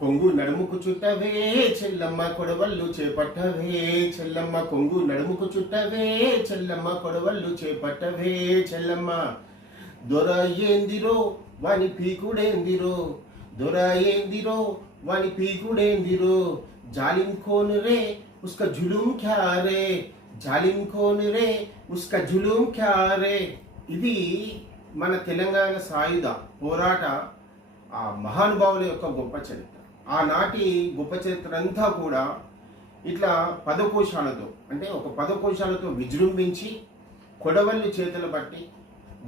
కొంగు నడుముకు చుట్టవే చెల్లమ్మ కొడవళ్ళు చేపట్టవే చెల్లమ్మ కొంగు నడుముకు చుట్టవే చెల్లమ్మ కొడవళ్ళు చేపట్టవే చెల్లమ్మ. దొర ఏందిరో వాని పీకుడేందిరో దొర ఏందిరో వాని పీకుడేందిరో జాలింకోను రే ఉస్క జులుం క్యారే జాలింకోను రే ఉస్క జులుం క్యారే ఇది మన తెలంగాణ సాయుధ పోరాట ఆ మహానుభావుల యొక్క గొప్ప చరిత్ర. ఆనాటి గొప్ప చరిత్ర అంతా కూడా ఇట్లా పదకోశాలతో అంటే ఒక పదకోశాలతో విజృంభించి కొడవళ్ళు చేతులు పట్టి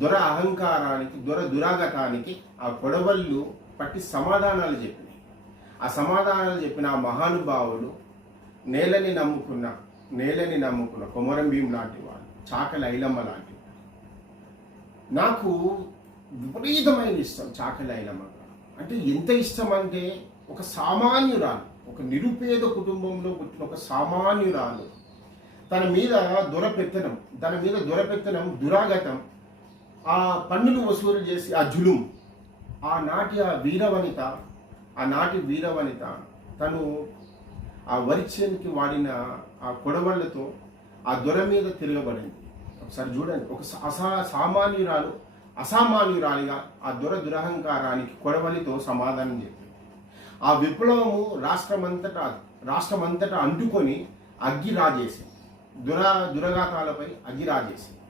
దొర అహంకారానికి దొర దురాగతానికి ఆ కొడవళ్ళు పట్టి సమాధానాలు చెప్పినాయి. ఆ సమాధానాలు చెప్పిన ఆ మహానుభావులు నేలని నమ్ముకున్న నేలని నమ్ముకున్న కొమరం భీం లాంటి వాళ్ళు చాకలి ఐలమ్మ లాంటి నాకు విపరీతమైన ఇష్టం చాకలి ఐలమ్మ. అంటే ఎంత ఇష్టం అంటే ఒక సామాన్యురాలు ఒక నిరుపేద కుటుంబంలో పుట్టిన ఒక సామాన్యురాలు తన మీద దొరపెత్తనం తన మీద దొరపెత్తనం దురాగతం ఆ పన్నులు వసూలు చేసి ఆ జులుం ఆనాటి ఆ వీరవనిత ఆనాటి వీరవనిత తను ఆ వరిచేనికి వాడిన ఆ కొడవళ్ళతో ఆ దొర మీద తిరగబడింది. ఒకసారి చూడండి ఒక అసా సామాన్యురాలు అసామాన్యురాలిగా ఆ దొర దురహంకారానికి కొడవలితో సమాధానం చెప్పింది ఆ విప్లవము రాష్ట్రమంతటా రాష్ట్రమంతటా అంటుకొని అగ్గి రాజేసింది దుర దురఘాతాలపై అగ్గి రాజేసింది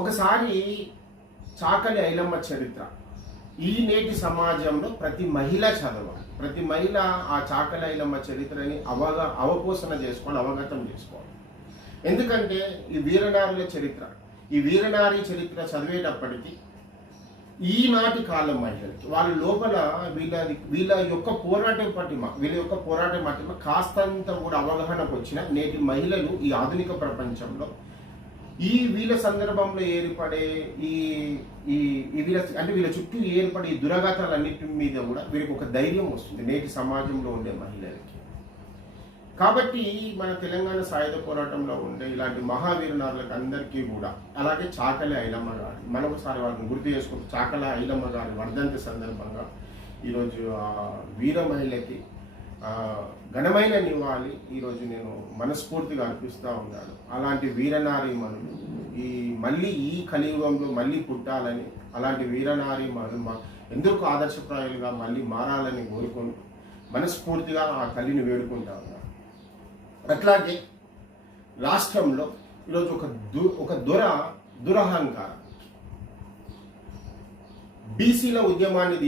ఒకసారి చాకలి ఐలమ్మ చరిత్ర. ఈ నేటి సమాజంలో ప్రతి మహిళ చదవాలి. ప్రతి మహిళ ఆ చాకలి ఐలమ్మ చరిత్రని అవగా అవపోసన చేసుకోవాలి అవగతం చేసుకోవాలి. ఎందుకంటే ఈ వీరనారుల చరిత్ర. ఈ వీరనారి చరిత్ర చదివేటప్పటికీ ఈనాటి కాలం మహిళలకి వాళ్ళ లోపల వీళ్ళ వీళ్ళ యొక్క పోరాటం పట్టిమ వీళ్ళ యొక్క పోరాటం పట్టిమ కాస్తంత కూడా అవగాహనకు వచ్చిన నేటి మహిళలు ఈ ఆధునిక ప్రపంచంలో. ఈ వీళ్ళ సందర్భంలో ఏర్పడే ఈ ఈ వీళ్ళ అంటే వీళ్ళ చుట్టూ ఏర్పడే ఈ దురఘాతాలన్నిటి మీద కూడా వీరికి ఒక ధైర్యం వస్తుంది నేటి సమాజంలో ఉండే మహిళలకి. కాబట్టి మన తెలంగాణ సాయుధ పోరాటంలో ఉండే ఇలాంటి మహావీరనారులకు అందరికీ కూడా అలాగే చాకలి ఐలమ్మ గారి మరొకసారి వాళ్ళని గుర్తు చేసుకుంటూ చాకలి ఐలమ్మ గారి వర్ధంతి సందర్భంగా ఈరోజు వీర మహిళకి ఘనమైన నివాళి ఈరోజు నేను మనస్ఫూర్తిగా అర్పిస్తూ ఉన్నాను. అలాంటి వీరనారి మనులు ఈ మళ్ళీ ఈ కలియుగంలో మళ్ళీ పుట్టాలని అలాంటి వీరనారి మనులు ఎందుకు ఆదర్శప్రాయాలుగా మళ్ళీ మారాలని కోరుకుంటూ మనస్ఫూర్తిగా ఆ తల్లిని వేడుకుంటాను. అట్లాగే రాష్ట్రంలో ఈరోజు ఒక దు ఒక దొర దురహంకారం. బీసీల ఉద్యమాన్ని